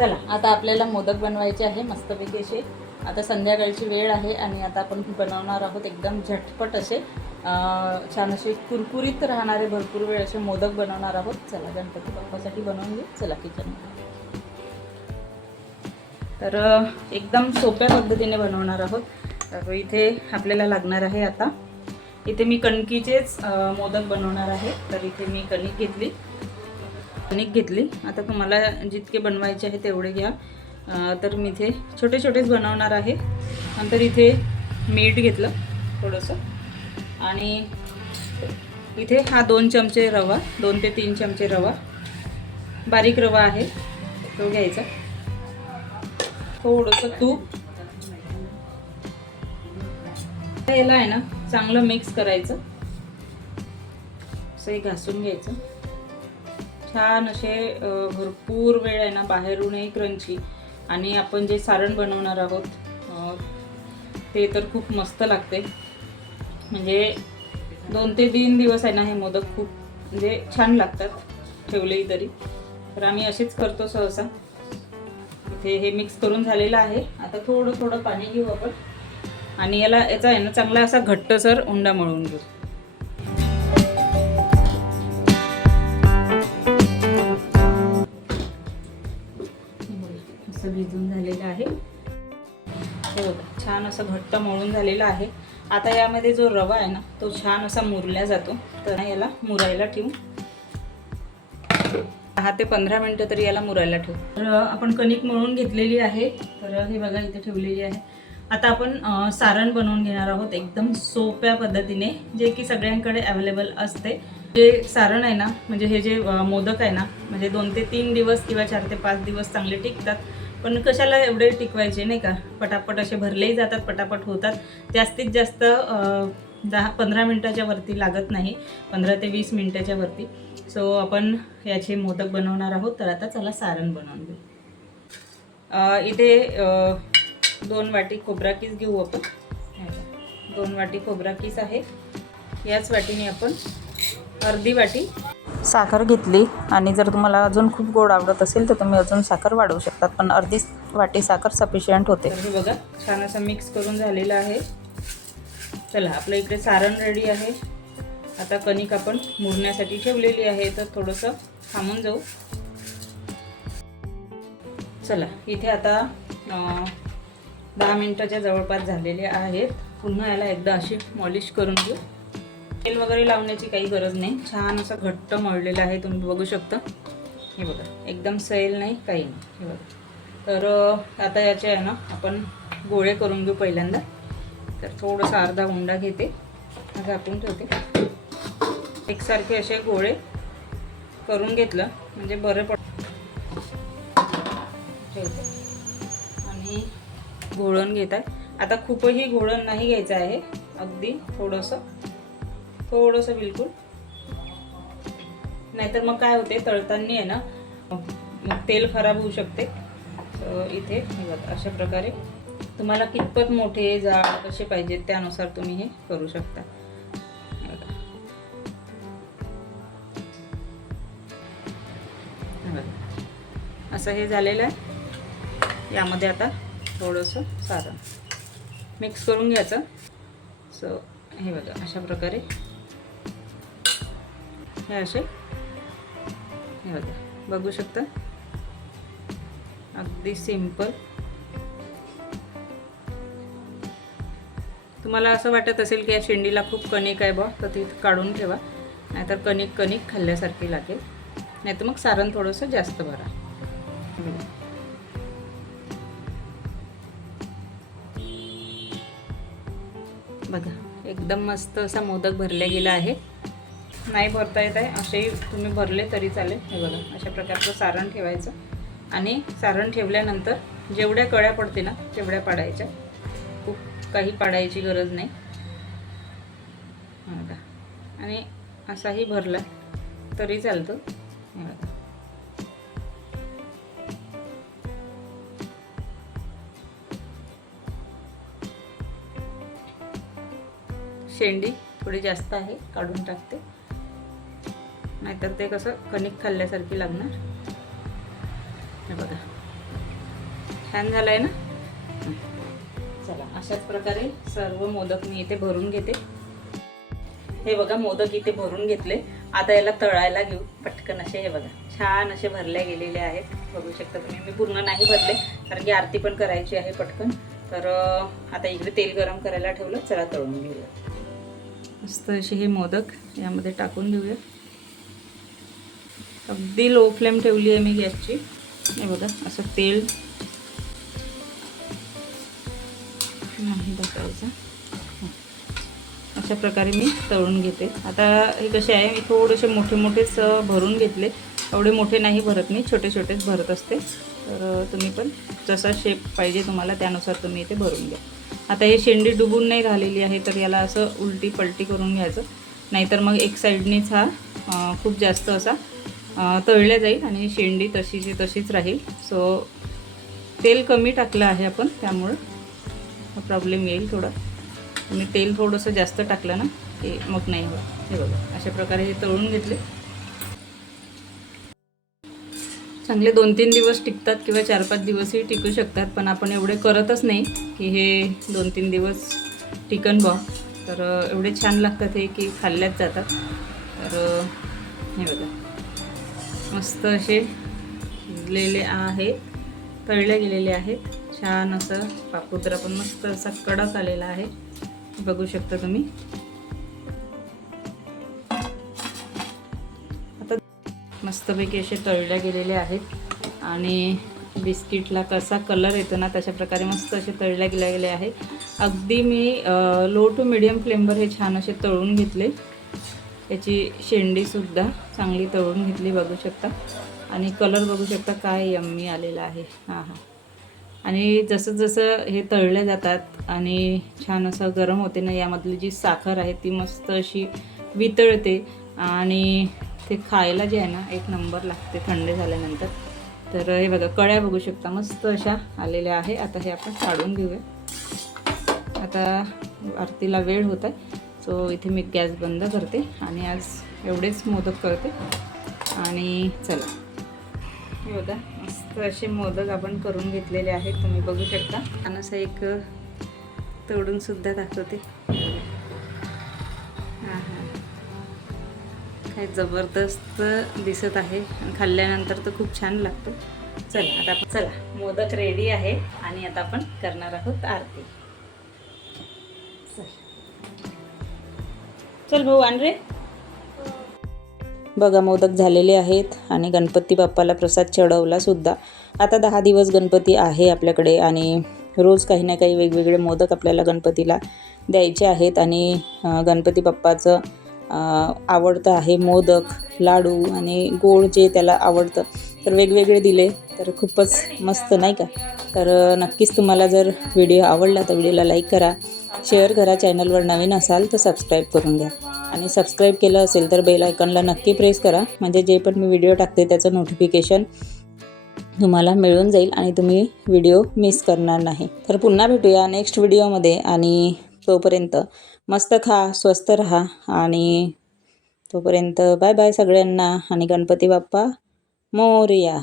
चला आता आपल्याला मोदक बनवायचे आहे मस्तपैकी असे. आता संध्याकाळची वेळ आहे आणि आता आपण बनवणार आहोत एकदम झटपट असे छान असे कुरकुरीत राहणारे भरपूर वेळ असे मोदक बनवणार आहोत. चला गणपती बाप्पासाठी बनवून घेऊ. चला किचन तर एकदम सोप्या पद्धतीने बनवणार आहोत. तर इथे आपल्याला लागणार आहे आता. इथे मी कणकीचेच मोदक बनवणार आहे. तर इथे मी कणिक घेतली. कणिक घेतली. आता तुम्हाला जितके बनवायचे आहे तेवढे घ्या. तर मी इथे छोटे छोटेच बनवणार आहे. नंतर इथे मीठ घेतलं थोडंसं. आणि इथे हा दोन चमचे रवा दोन ते तीन चमचे रवा. बारीक रवा आहे. तो घ्यायचा. थोडंसं तूप. याला आहे ना चांगलं मिक्स करायचं. असं हे घासून घ्यायचं. छान असे भरपूर वेळ आहे ना बाहेरूनही क्रंची. आणि आपण जे सारण बनवणार आहोत ते तर खूप मस्त लागते. म्हणजे दोन ते तीन दिवस आहे ना हे मोदक खूप म्हणजे छान लागतात ठेवलेही तरी. तर आम्ही असेच करतो सहसा. इथे हे मिक्स करून झालेलं आहे. आता थोडं थोडं पाणी घेऊ आपण. आणि याला याचा आहे ना चांगला असा घट्टसर उंडा मळून घेऊ. असं भिजून झालेलं आहे. हे बघा छान असं घट्ट मळून झालेलं आहे. आता यामध्ये जो रवा आहे ना तो छान असा मुरल्या जातो. तर याला मुरायला ठेवू. दहा ते पंधरा मिनटं तरी याला मुरायला ठेवू. तर आपण कणिक मळून घेतलेली आहे. तर हे बघा इथे ठेवलेली आहे. आता आपण सारण बनवून घेणार आहोत एकदम सोप्या पद्धतीने जे की सगळ्यांकडे अवेलेबल असते. जे सारण आहे ना म्हणजे हे जे मोदक आहे ना म्हणजे दोन ते तीन दिवस किंवा चार ते पाच दिवस चांगले टिकतात. पण कशाला एवढे टिकवायचे नाही का? पटापट असे भरलेही जातात पटापट होतात. जास्तीत जास्त दहा पंधरा मिनटाच्या वरती लागत नाही. पंधरा ते वीस मिनटाच्या वरती. सो आपण याचे मोदक बनवणार आहोत. तर आता चला सारण बनवून घेऊ. इथे दोन वाटी खोबराकीस घेऊ आपण? दोन वाटी खोबराकीस आहे. याच वाटीने आपण अर्धी वाटी साखर घेतली आणि जर तुम्हाला अजून खूप गोड आवडत असेल तर तुम्ही अजून साखर वाढवू शकतात. पण अर्धी वाटी साखर सफिशियंट होते. हे बघा छान असं मिक्स करून झालेलं आहे. चला आपलं इकडे सारण रेडी आहे. आता कणिक आपण मुरण्यासाठी ठेवलेली आहे तर थोडंसं थांबून जाऊ. चला इथे आता दहा मिनटाच्या जवळपास झालेले आहेत. पुन्हा याला एकदा अशी मॉलिश करून घेऊ. तेल वगैरे लावण्याची काही गरज नाही. छान असं घट्ट मळलेलं आहे तुम्ही बघू शकता. हे बघा एकदम सैल नाही काही नाही. हे बघा. तर आता याचे आहे ना आपण गोळे करून घेऊ पहिल्यांदा. तर थोडंसं अर्धा उंडा घेते. झाकून ठेवते. एकसारखे असे गोळे करून घेतलं म्हणजे बरं पड ठेवते. आणि घोळण घेत आहे. आता खूपही घोळण नाही घ्यायचं आहे अगदी थोडंसं. थोडंसं बिलकुल. नाहीतर मग काय होते तळताना आहे ना मग तेल खराब होऊ शकते. तर इथे हे बघा अशा प्रकारे. तुम्हाला कितपत मोठे जाळ कसे पाहिजेत त्यानुसार तुम्ही हे करू शकता. असं हे झालेलं आहे. यामध्ये आता थोडंसं सारण. मिक्स करून घ्यायचं. सो हे बघा अशा प्रकारे. हे असे. हे बघा. बघू शकता? अगदी सिंपल. तुम्हाला असं वाटत असेल की या शेंडीला खूप कणिक आहे बा तर ती काढून ठेवा. नाहीतर कणिक कणिक खाल्ल्यासारखी लागेल. नाहीतर मग सारण थोडंसं जास्त भरा. बघा. बघा एकदम मस्त असा मोदक भरला गेला आहे. नाही भरता येत आहे. असेही तुम्ही भरले तरी चालेल. हे बघा अशा प्रकारचं सारण ठेवायचं. आणि सारण ठेवल्यानंतर जेवढ्या कळ्या पडते ना तेवढ्या पाडायच्या. खूप काही पाडायची गरज नाही. बघा. आणि असाही भरला तरी चालतो. हे बघा. शेंडी थोडी जास्त आहे काढून टाकते. नाहीतर ते कसं कणिक खाल्ल्यासारखी लागणार. हे बघा. छान झालं आहे ना? चला अशाच प्रकारे सर्व मोदक मी इथे भरून घेते. हे बघा मोदक इथे भरून घेतले. आता याला तळायला घेऊ. पटकन असे हे बघा. छान असे भरले गेलेले आहेत. बघू शकता तुम्ही. मी पूर्ण नाही भरले कारण की आरती पण करायची आहे पटकन. तर आता इकडे तेल गरम करायला ठेवलं. चला तळून घेऊया. मस्त असे हे मोदक यामध्ये टाकून घेऊया. अगदी लो फ्लेम ठेवली आहे मी गॅसची. हे बघा असं तेल. नाही टाकायचं अशा प्रकारे मी तळून घेते. आता हे कसे आहे मी थोडेसे मोठे मोठेच भरून घेतले. एवढे मोठे नाही भरत मी छोटे छोटेच भरत असते. तर तुम्ही पण जसा शेप पाहिजे तुम्हाला त्यानुसार तुम्ही इथे भरून घ्या. आता हे शेंडी डुबून नाही राहिलेली आहे तर याला असं उलटी पलटी करून घ्यायचं. नाहीतर मग एक साईडनेच हा खूप जास्त असा तळल्या जाईल आणि शेंडी तशीची तशीच राहील. सो तेल कमी टाकलं आहे आपण त्यामुळं हा प्रॉब्लेम येईल थोडा. मी तेल थोडंसं जास्त टाकलं ना ते मग नाही होत. हे बघा अशा प्रकारे हे तळून घेतले. चांगले दोन तीन दिवस टिकतात किंवा चार पाच दिवसही टिकू शकतात पण आपण एवढे करतच नाही की हे दोन तीन दिवस टिकन बॉ तर एवढे छान लागतात हे की खाल्ल्याच जातात. तर हे बघा. मस्त असे शिजलेले आहेत तळले गेलेले आहेत. छान असं पापुद्रा पण मस्त असा कडक आलेला आहे. बघू शकता तुम्ही. आता मस्तपैकी असे तळल्या गेलेले आहेत. आणि बिस्किटला कसा कलर येतो ना तशा प्रकारे मस्त असे तळल्या गेल्या गेले आहेत. अगदी मी लो टू मिडियम फ्लेमवर हे छान असे तळून घेतले. याची शेंडीसुद्धा चांगली तळून घेतली बघू शकता. आणि कलर बघू शकता काय यम्मी आलेला आहे. हां हां. आणि जसं जसं हे तळले जातात आणि छान असं गरम होते ना यामधली जी साखर आहे ती मस्त अशी वितळते आणि ते खायला जे आहे ना एक नंबर लागते थंड झाल्यानंतर. तर हे बघा कळ्या बघू शकता मस्त अशा आलेल्या आहे. आता हे आपण काढून घेऊया. आता आरतीला वेळ होत आहे. सो इथे मी गॅस बंद करते आणि आज एवढेच मोदक करते. आणि चला. हे बघा मस्त असे मोदक आपण करून घेतलेले आहेत. तुम्ही बघू शकता. आणि असं एक तोडूनसुद्धा दाखवते. हां हां. काय जबरदस्त दिसत आहे. आणि खाल्ल्यानंतर तर खूप छान लागतं. चला आता चला. मोदक रेडी आहे आणि आता आपण करणार आहोत आरती. चल भाऊ आण रे. बघा मोदक झालेले आहेत आणि गणपती बाप्पाला प्रसाद चढवला सुद्धा. आता दहा दिवस गणपती आहे आपल्याकडे आणि रोज काही ना काही वेगवेगळे मोदक आपल्याला गणपतीला द्यायचे आहेत आणि गणपती बाप्पाचं आवडतं आहे मोदक लाडू आणि गोड जे त्याला आवडतं तर वेगवेगळे दिले तर खूपच मस्त नाही का? तर नक्कीच तुम्हाला जर व्हिडिओ आवडला तर व्हिडिओला लाईक करा. शेअर करा चॅनलवर नवीन असाल तर सबस्क्राईब करून घ्या. आणि सबस्क्राईब केलं असेल तर बेल आयकॉनला नक्की प्रेस करा. म्हणजे जे पण मी व्हिडिओ टाकते त्याचं नोटिफिकेशन तुम्हाला मिळून जाईल आणि तुम्ही व्हिडिओ मिस करणार नाही. तर पुन्हा भेटूया नेक्स्ट व्हिडिओमध्ये आणि तोपर्यंत मस्त खा स्वस्त राहा आणि तोपर्यंत बाय बाय सगळ्यांना. आणि गणपती बाप्पा मोरया.